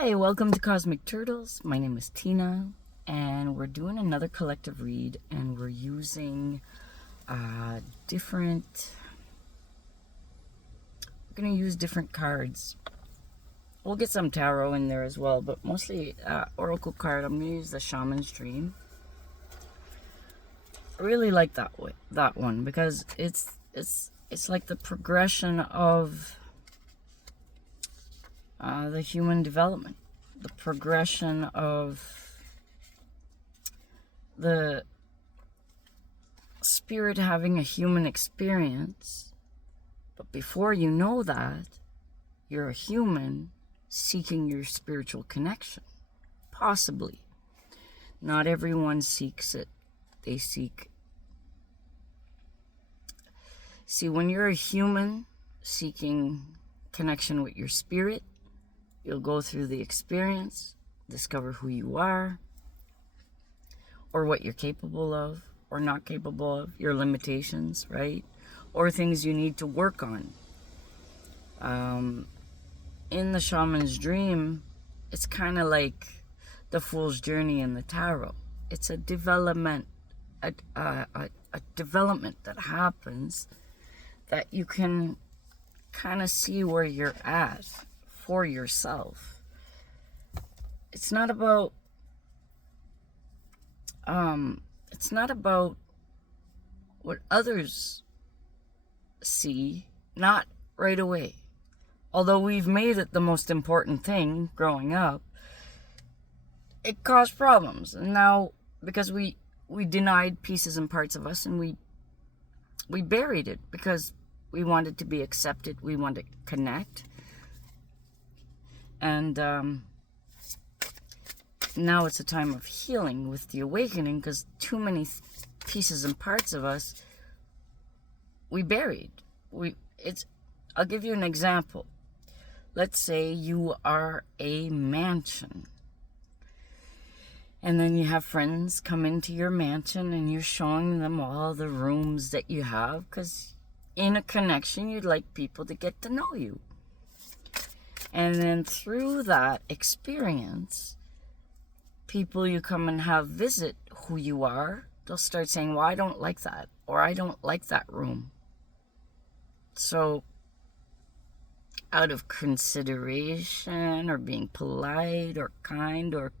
Hi, welcome to Cosmic Turtles. My name is Tina, and we're doing another collective read, and we're using different. We're gonna use different cards. We'll get some tarot in there as well, but mostly oracle card. I'm gonna use the Shaman's Dream. I really like that one because it's like the progression of the human development, the progression of the spirit having a human experience. But before you know that, you're a human seeking your spiritual connection. Possibly. Not everyone seeks it. They seek. See, when you're a human seeking connection with your spirit, you'll go through the experience, discover who you are, or what you're capable of, or not capable of, your limitations, right? Or things you need to work on. In the Shaman's Dream, it's kind of like the Fool's Journey in the Tarot. It's a development, a development that happens that you can kind of see where you're at for yourself. It's not about what others see, not right away. Although we've made it the most important thing growing up, it caused problems. And now, because we denied pieces and parts of us, and we buried it because we wanted to be accepted, we wanted to connect. And now it's a time of healing with the awakening, because too many pieces and parts of us we buried. I'll give you an example. Let's say you are a mansion, and then you have friends come into your mansion and you're showing them all the rooms that you have, because in a connection you'd like people to get to know you. And then through that experience, people you come and have visit who you are, they'll start saying, well, I don't like that, or I don't like that room. So out of consideration or being polite or kind or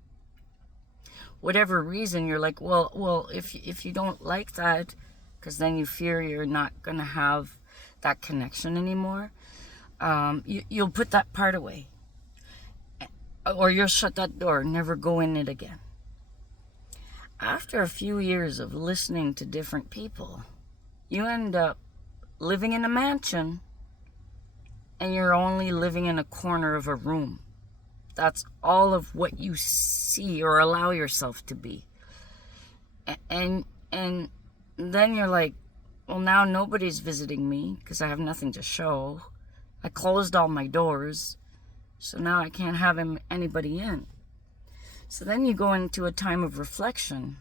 whatever reason, you're like, well, if you don't like that, because then you fear you're not going to have that connection anymore, you'll put that part away. Or you'll shut that door, never go in it again. After a few years of listening to different people, you end up living in a mansion, and you're only living in a corner of a room. That's all of what you see or allow yourself to be. And then you're like, well, now nobody's visiting me because I have nothing to show. I closed all my doors, so now I can't have anybody in. So then you go into a time of reflection,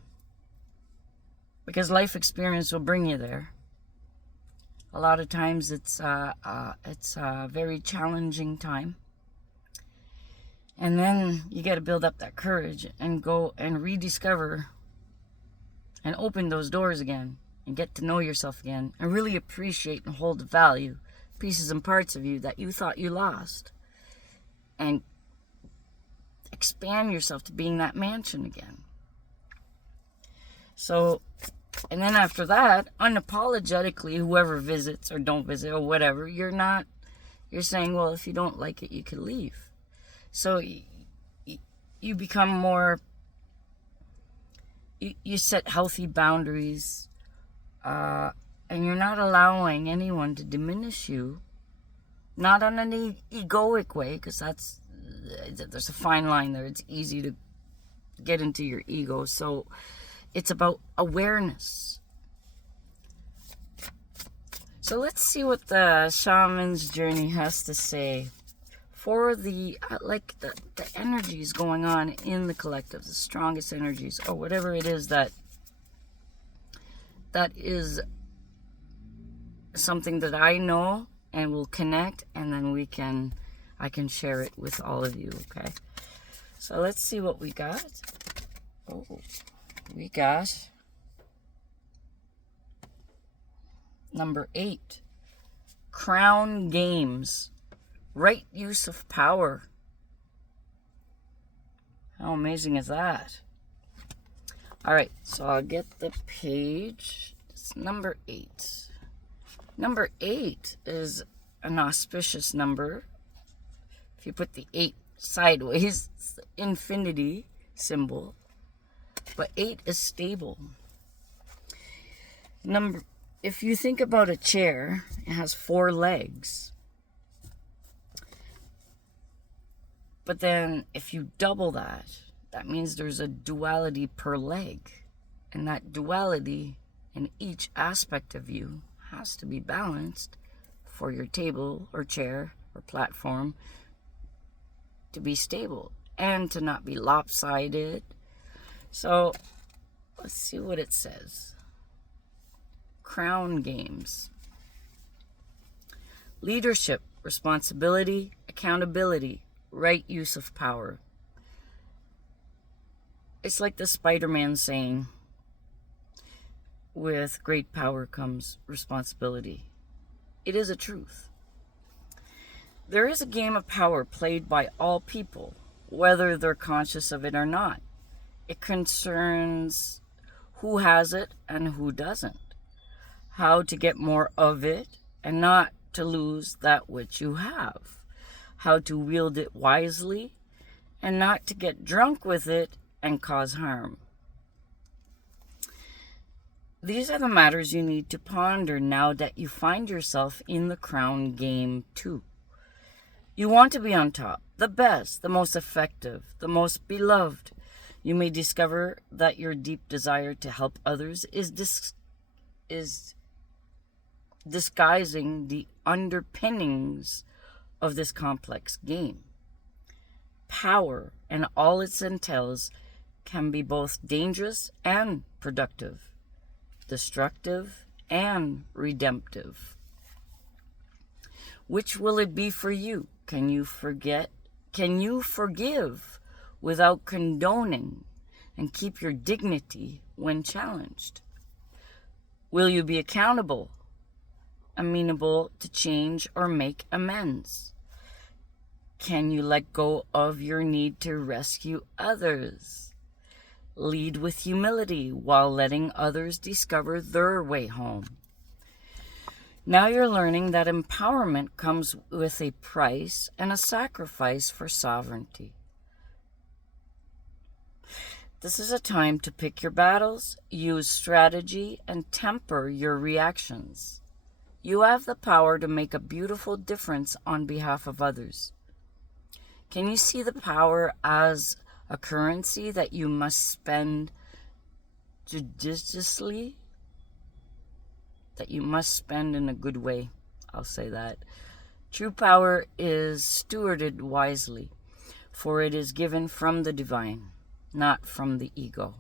because life experience will bring you there. A lot of times it's a very challenging time. And then you got to build up that courage and go and rediscover and open those doors again and get to know yourself again and really appreciate and hold value pieces and parts of you that you thought you lost, and expand yourself to being that mansion again. So, and then after that, unapologetically, whoever visits or don't visit or whatever, you're saying, well, if you don't like it, you can leave. So you become more, you set healthy boundaries, and you're not allowing anyone to diminish you, not on an egoic way, because there's a fine line there. It's easy to get into your ego. So it's about awareness. So let's see what the Shaman's Journey has to say for the energies going on in the collective, the strongest energies, or whatever it is that is something that I know and will connect, and then I can share it with all of you, okay? So let's see what we got. Oh, we got number 8. Crown Games. Right use of power. How amazing is that? Alright, so I'll get the page. It's number 8. Number 8 is an auspicious number. If you put the 8 sideways, it's the infinity symbol. But 8 is stable. If you think about a chair, it has 4 legs. But then if you double that, that means there's a duality per leg. And that duality in each aspect of you has to be balanced for your table or chair or platform to be stable and to not be lopsided. So let's see what it says. Crown Games. Leadership, responsibility, accountability, right use of power. It's like the Spider-Man saying, with great power comes responsibility. It is a truth. There is a game of power played by all people, whether they're conscious of it or not. It concerns who has it and who doesn't, how to get more of it and not to lose that which you have, how to wield it wisely and not to get drunk with it and cause harm. These are the matters you need to ponder now that you find yourself in the crown game too. You want to be on top, the best, the most effective, the most beloved. You may discover that your deep desire to help others is disguising the underpinnings of this complex game. Power and all its entails can be both dangerous and productive, destructive and redemptive. Which will it be for you? Can you forget? Can you forgive without condoning and keep your dignity when challenged? Will you be accountable, amenable to change or make amends? Can you let go of your need to rescue others? Lead with humility while letting others discover their way home. Now you're learning that empowerment comes with a price and a sacrifice for sovereignty. This is a time to pick your battles, use strategy, and temper your reactions. You have the power to make a beautiful difference on behalf of others. Can you see the power as a currency that you must spend judiciously? That you must spend in a good way. I'll say that. True power is stewarded wisely, for it is given from the divine, not from the ego.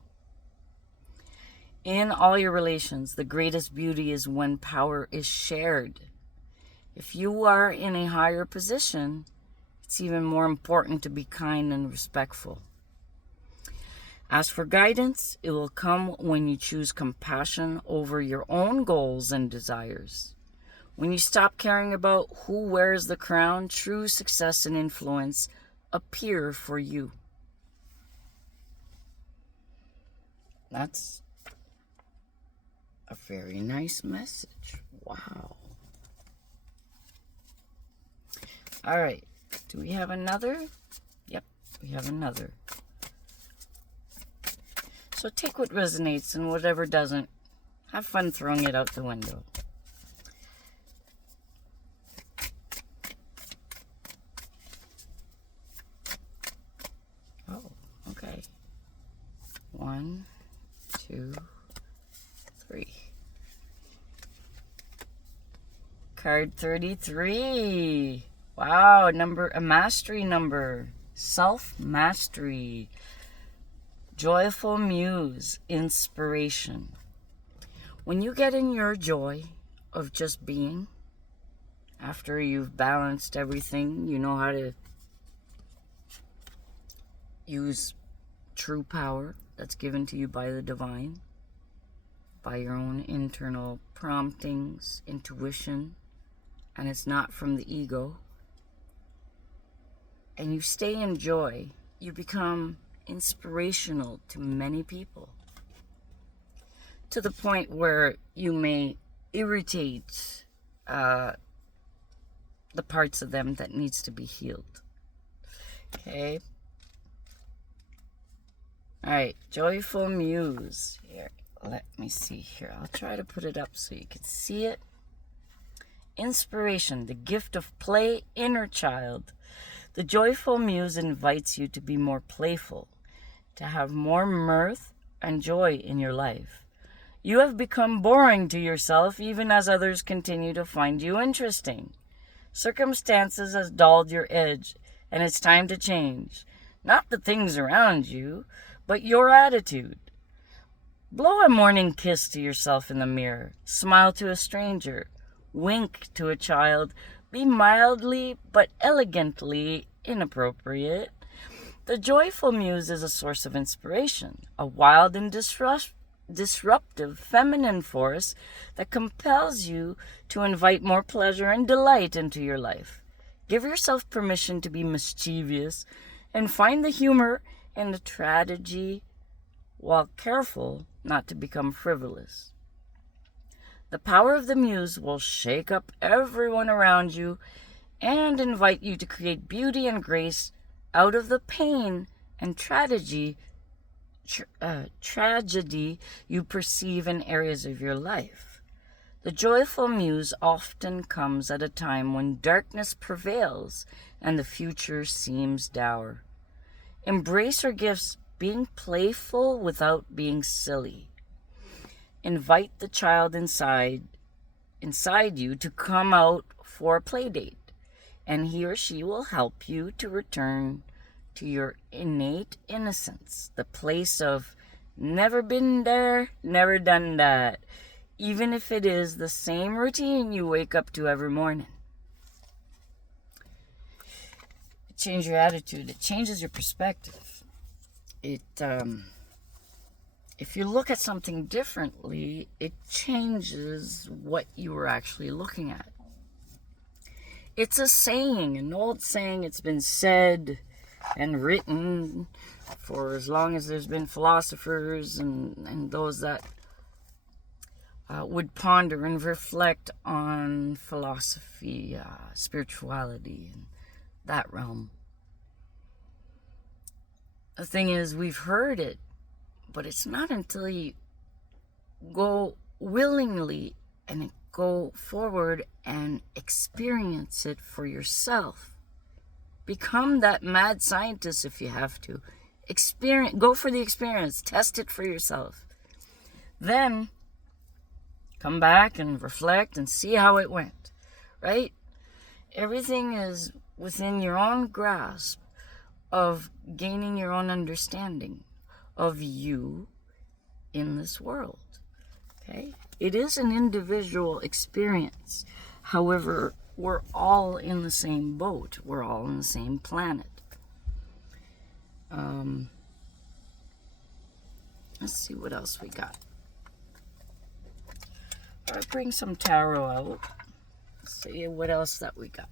In all your relations, the greatest beauty is when power is shared. If you are in a higher position, it's even more important to be kind and respectful. As for guidance, it will come when you choose compassion over your own goals and desires. When you stop caring about who wears the crown, true success and influence appear for you. That's a very nice message. Wow. All right. Do we have another? Yep, we have another. So take what resonates and whatever doesn't. Have fun throwing it out the window. Oh, okay. 1, 2, 3. Card 33. Wow, a mastery number. Self-mastery. Joyful muse, inspiration. When you get in your joy of just being, after you've balanced everything, you know how to use true power that's given to you by the divine, by your own internal promptings, intuition, and it's not from the ego. And you stay in joy. You become inspirational to many people, to the point where you may irritate the parts of them that needs to be healed. Okay. All right, Joyful Muse. Here, let me see here. I'll try to put it up so you can see it. Inspiration, the gift of play, inner child. The Joyful Muse invites you to be more playful, to have more mirth and joy in your life. You have become boring to yourself even as others continue to find you interesting. Circumstances has dulled your edge, and it's time to change. Not the things around you, but your attitude. Blow a morning kiss to yourself in the mirror. Smile to a stranger. Wink to a child. Be mildly but elegantly inappropriate. The Joyful Muse is a source of inspiration, a wild and disruptive feminine force that compels you to invite more pleasure and delight into your life. Give yourself permission to be mischievous and find the humor in the tragedy while careful not to become frivolous. The power of the Muse will shake up everyone around you and invite you to create beauty and grace out of the pain and tragedy you perceive in areas of your life. The Joyful Muse often comes at a time when darkness prevails and the future seems dour. Embrace her gifts, being playful without being silly. Invite the child inside you to come out for a play date, and he or she will help you to return to your innate innocence, the place of never been there, never done that, even if it is the same routine you wake up to every morning. It changes your attitude. It changes your perspective. If you look at something differently, it changes what you were actually looking at. It's a saying, an old saying. It's been said and written for as long as there's been philosophers and those that would ponder and reflect on philosophy, spirituality, and that realm. The thing is, we've heard it, but it's not until you go willingly and go forward and experience it for yourself. Become that mad scientist if you have to. Go for the experience. Test it for yourself. Then come back and reflect and see how it went. Right? Everything is within your own grasp of gaining your own understanding of you in this world. Okay? It is an individual experience. However, we're all in the same boat. We're all in the same planet. Let's see what else we got. I'll bring some tarot out. See what else that we got.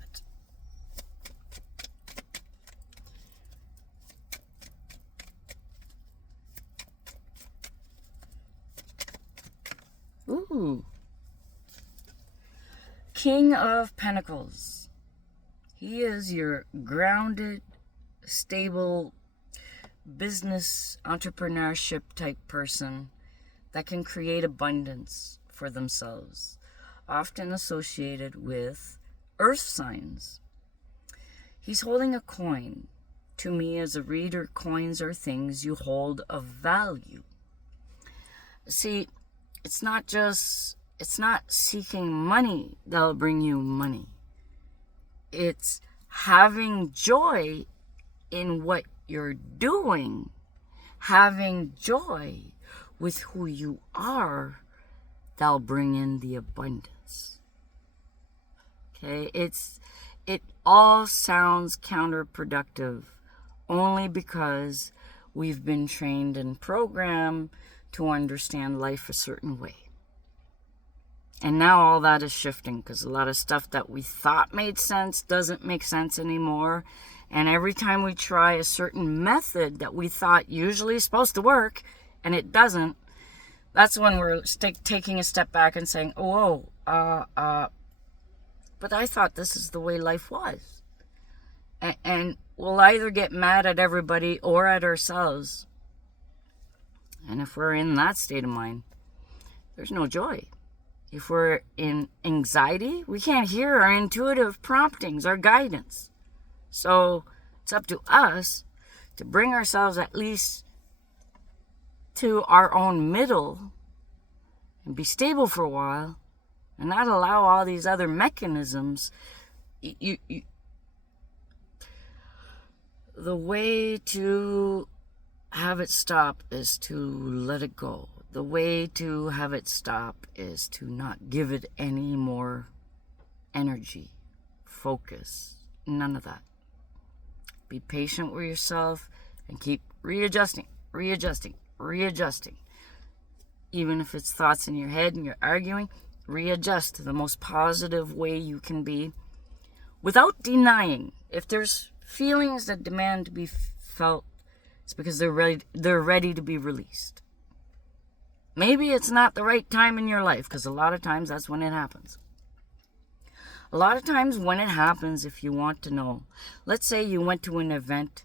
Ooh. King of Pentacles. He is your grounded, stable, business, entrepreneurship type person that can create abundance for themselves, often associated with earth signs. He's holding a coin. To me, as a reader, coins are things you hold of value. See, it's not seeking money that'll bring you money. It's having joy in what you're doing, having joy with who you are, that'll bring in the abundance. Okay, it all sounds counterproductive only because we've been trained and programmed to understand life a certain way. And now all that is shifting, because a lot of stuff that we thought made sense doesn't make sense anymore. And every time we try a certain method that we thought usually is supposed to work and it doesn't, that's when we're taking a step back and saying, oh, but I thought this is the way life was. And we'll either get mad at everybody or at ourselves. And if we're in that state of mind, there's no joy. If we're in anxiety, we can't hear our intuitive promptings, our guidance. So it's up to us to bring ourselves at least to our own middle and be stable for a while and not allow all these other mechanisms. The way to have it stop is to let it go. The way to have it stop is to not give it any more energy, focus, none of that. Be patient with yourself and keep readjusting. Even if it's thoughts in your head and you're arguing, readjust to the most positive way you can be without denying. If there's feelings that demand to be felt, it's because they're ready to be released. Maybe it's not the right time in your life, because a lot of times that's when it happens. A lot of times when it happens, if you want to know, let's say you went to an event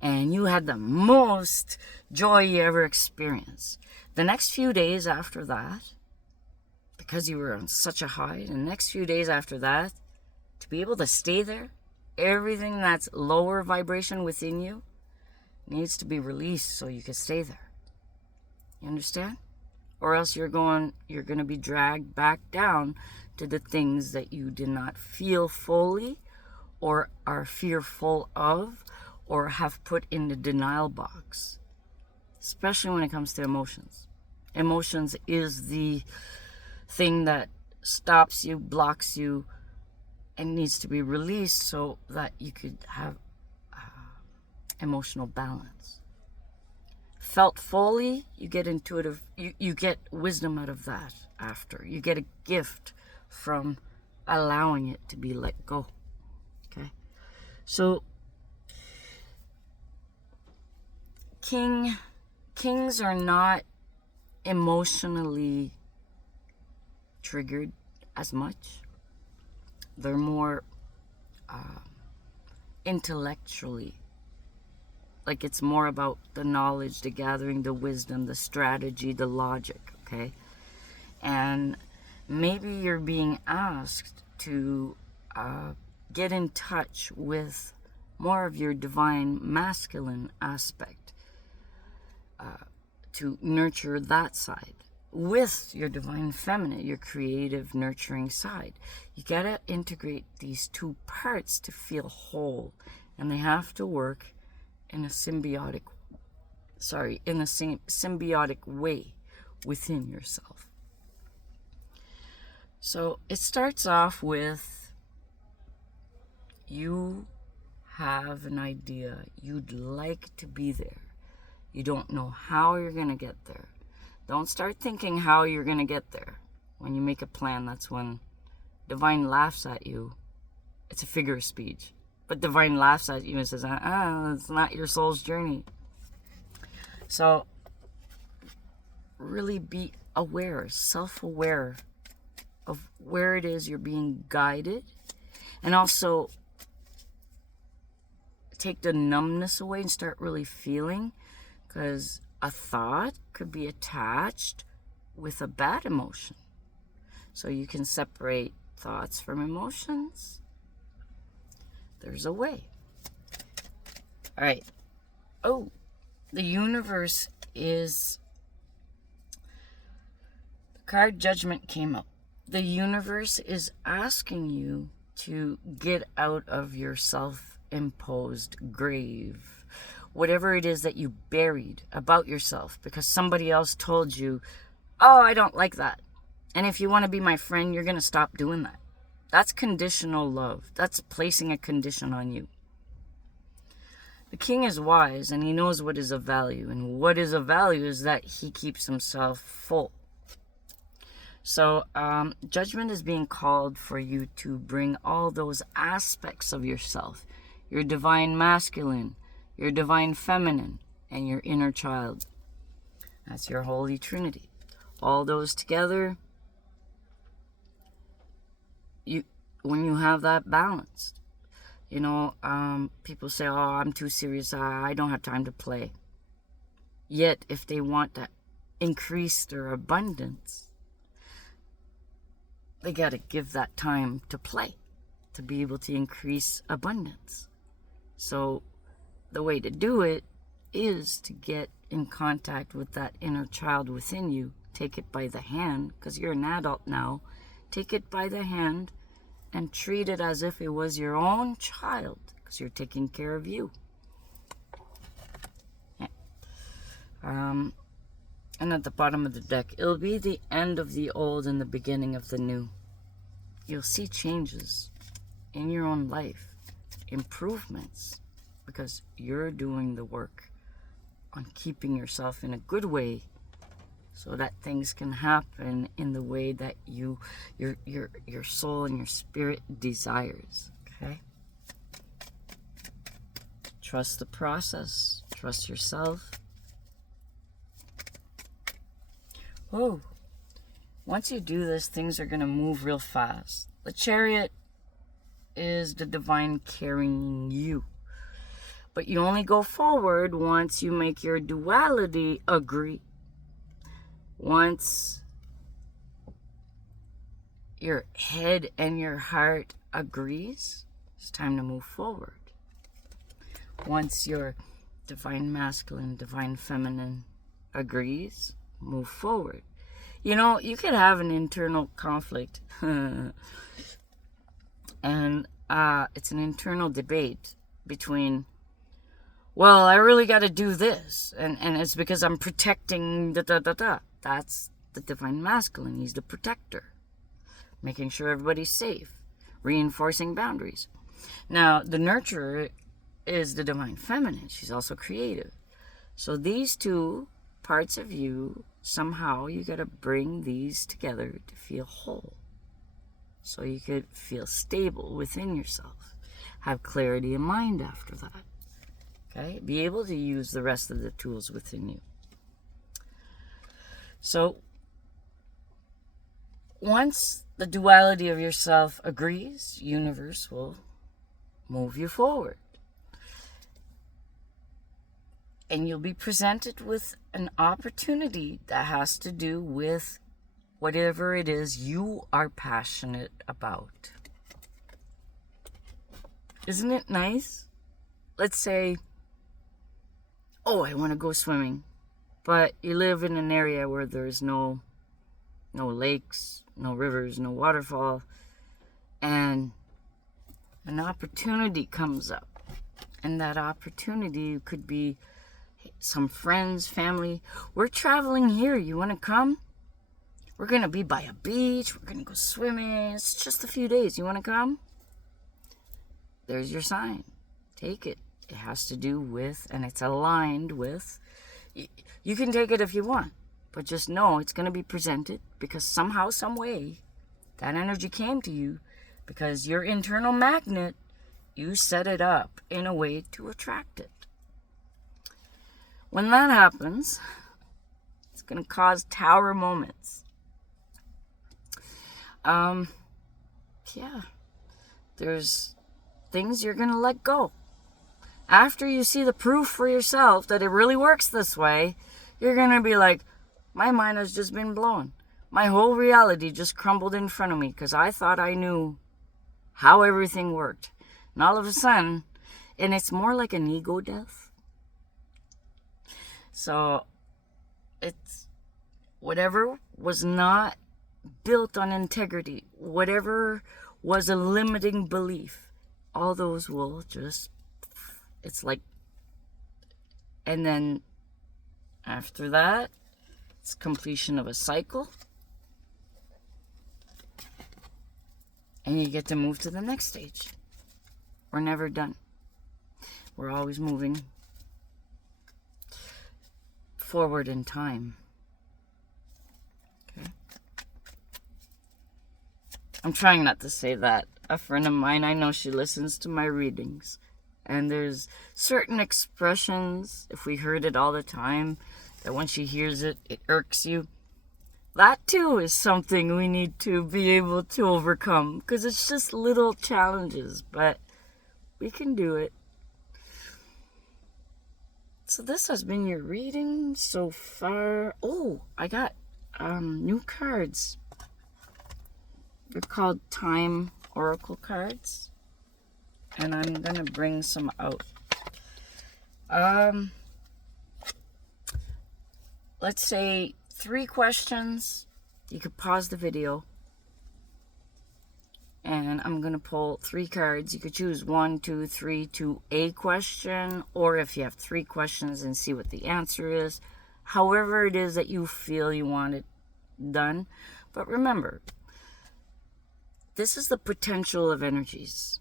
and you had the most joy you ever experienced. The next few days after that, because you were on such a high, the next few days after that, to be able to stay there, everything that's lower vibration within you needs to be released so you can stay there. You understand? Or else you're going to be dragged back down to the things that you did not feel fully or are fearful of or have put in the denial box, especially when it comes to emotions. Emotions is the thing that stops you, blocks you, and needs to be released so that you could have emotional balance. Felt fully, you get intuitive, you get wisdom out of that after. You get a gift from allowing it to be let go. Okay? So, kings are not emotionally triggered as much. They're more intellectually. Like, it's more about the knowledge, the gathering, the wisdom, the strategy, the logic, okay? And maybe you're being asked to get in touch with more of your divine masculine aspect, to nurture that side with your divine feminine, your creative, nurturing side. You gotta integrate these two parts to feel whole, and they have to work in a symbiotic way within yourself. So it starts off with, you have an idea, you'd like to be there. You don't know how you're going to get there. Don't start thinking how you're going to get there. When you make a plan, that's when divine laughs at you. It's a figure of speech. But divine laughs at you and says, it's not your soul's journey. So, really be aware, self-aware of where it is you're being guided. And also, take the numbness away and start really feeling. Because a thought could be attached with a bad emotion. So you can separate thoughts from emotions. There's a way. All right. Oh, the universe is... The card Judgment came up. The universe is asking you to get out of your self-imposed grave. Whatever it is that you buried about yourself because somebody else told you, oh, I don't like that. And if you want to be my friend, you're going to stop doing that. That's conditional love. That's placing a condition on you. The king is wise and he knows what is of value. And what is of value is that he keeps himself full. So judgment is being called for you to bring all those aspects of yourself, your divine masculine, your divine feminine, and your inner child. That's your Holy Trinity. All those together, when you have that balanced, people say, oh, I'm too serious, I don't have time to play. Yet, if they want to increase their abundance, they got to give that time to play, to be able to increase abundance. So the way to do it is to get in contact with that inner child within you. Take it by the hand, because you're an adult now. Take it by the hand and treat it as if it was your own child, because you're taking care of you. And at the bottom of the deck, it'll be the end of the old and the beginning of the new. You'll see changes in your own life, improvements, because you're doing the work on keeping yourself in a good way, so that things can happen in the way that your soul and your spirit desires. Okay? Trust the process. Trust yourself. Whoa. Once you do this, things are going to move real fast. The Chariot is the divine carrying you. But you only go forward once you make your duality agree. Once your head and your heart agrees, it's time to move forward. Once your divine masculine, divine feminine agrees, move forward. You could have an internal conflict. And it's an internal debate between, well, I really got to do this. And it's because I'm protecting da-da-da-da. That's the divine masculine. He's the protector. Making sure everybody's safe. Reinforcing boundaries. Now, the nurturer is the divine feminine. She's also creative. So these two parts of you, somehow you got to bring these together to feel whole. So you could feel stable within yourself. Have clarity of mind after that. Okay? Be able to use the rest of the tools within you. So, once the duality of yourself agrees, universe will move you forward. And you'll be presented with an opportunity that has to do with whatever it is you are passionate about. Isn't it nice? Let's say, oh, I want to go swimming. But you live in an area where there's no lakes, no rivers, no waterfall. And an opportunity comes up. And that opportunity could be some friends, family. We're traveling here. You want to come? We're going to be by a beach. We're going to go swimming. It's just a few days. You want to come? There's your sign. Take it. It has to do with, and it's aligned with, you can take it if you want, but just know it's going to be presented because somehow, some way, that energy came to you because your internal magnet, you set it up in a way to attract it. When that happens, it's going to cause tower moments. There's things you're going to let go. After you see the proof for yourself that it really works this way, you're going to be like, my mind has just been blown. My whole reality just crumbled in front of me because I thought I knew how everything worked. And all of a sudden, and it's more like an ego death. So, it's whatever was not built on integrity, whatever was a limiting belief, all those will just, it's like, and then after that, it's completion of a cycle. And you get to move to the next stage. We're never done. We're always moving forward in time. Okay. I'm trying not to say that. A friend of mine, I know she listens to my readings. And there's certain expressions, if we heard it all the time, that when she hears it, it irks you. That too is something we need to be able to overcome, because it's just little challenges, but we can do it. So this has been your reading so far. Oh, I got new cards. They're called Time Oracle cards. And I'm going to bring some out. Let's say 3 questions. You could pause the video. And I'm going to pull 3 cards. You could choose 1, 2, 3 to a question. Or if you have 3 questions and see what the answer is. However it is that you feel you want it done. But remember, this is the potential of energies.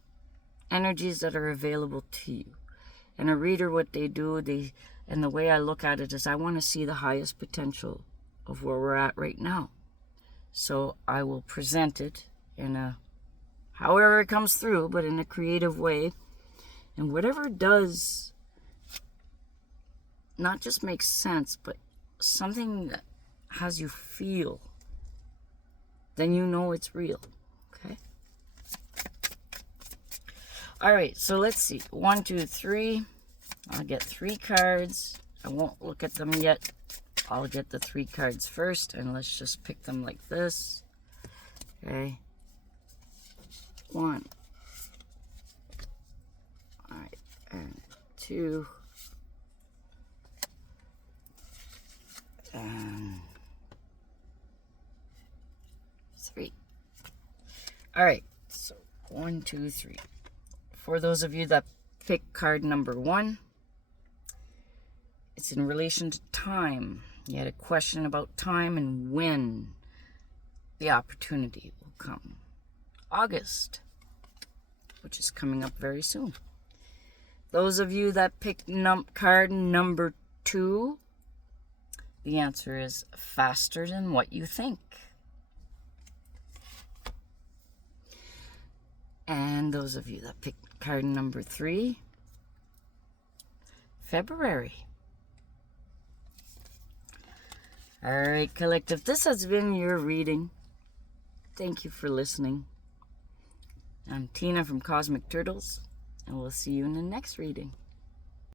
Energies that are available to you. And a reader, what they do, and the way I look at it is I want to see the highest potential of where we're at right now. So I will present it in a, however it comes through, but in a creative way. And whatever does not just make sense, but something that has you feel, then you know it's real. Okay? All right, so let's see. 1, 2, 3. I'll get 3 cards. I won't look at them yet. I'll get the 3 cards first, and let's just pick them like this. Okay. 1. All right, and 2. 3. All right, so 1, 2, 3. For those of you that pick card number 1, it's in relation to time. You had a question about time and when the opportunity will come. August, which is coming up very soon. Those of you that picked card number 2, the answer is faster than what you think. And those of you that picked card number 3, February. All right, collective, this has been your reading. Thank you for listening. I'm Tina from Cosmic Turtles, and we'll see you in the next reading.